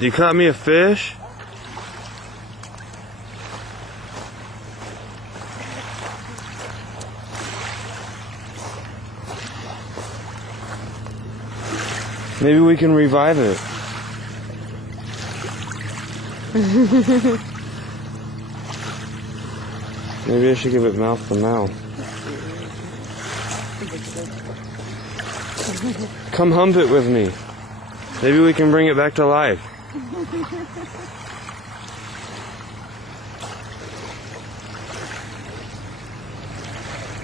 You caught me a fish? Maybe we can revive it. Maybe I should give it mouth to mouth. Come hump it with me. Maybe we can bring it back to life.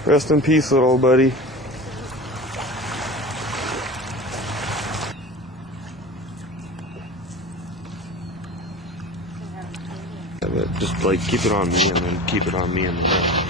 Rest in peace, little buddy. Just like keep it on me and then keep it on me in the net.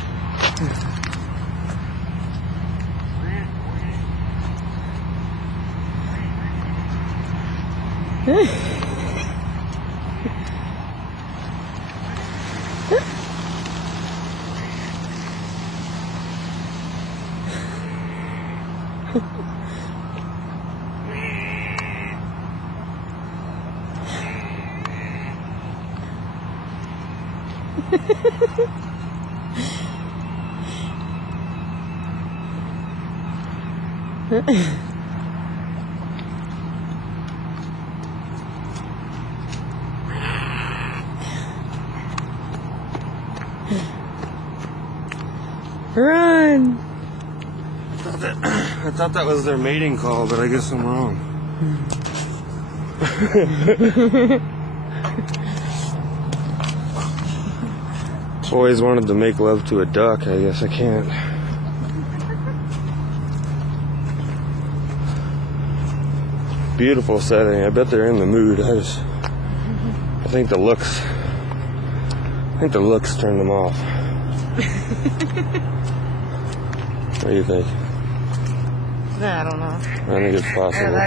Run! I thought that was their mating call, but I guess I'm wrong. Always wanted to make love to a duck. I guess I can't. Beautiful setting. I bet they're in the mood. I think the looks turned them off. What do you think? I don't know. I think it's possible.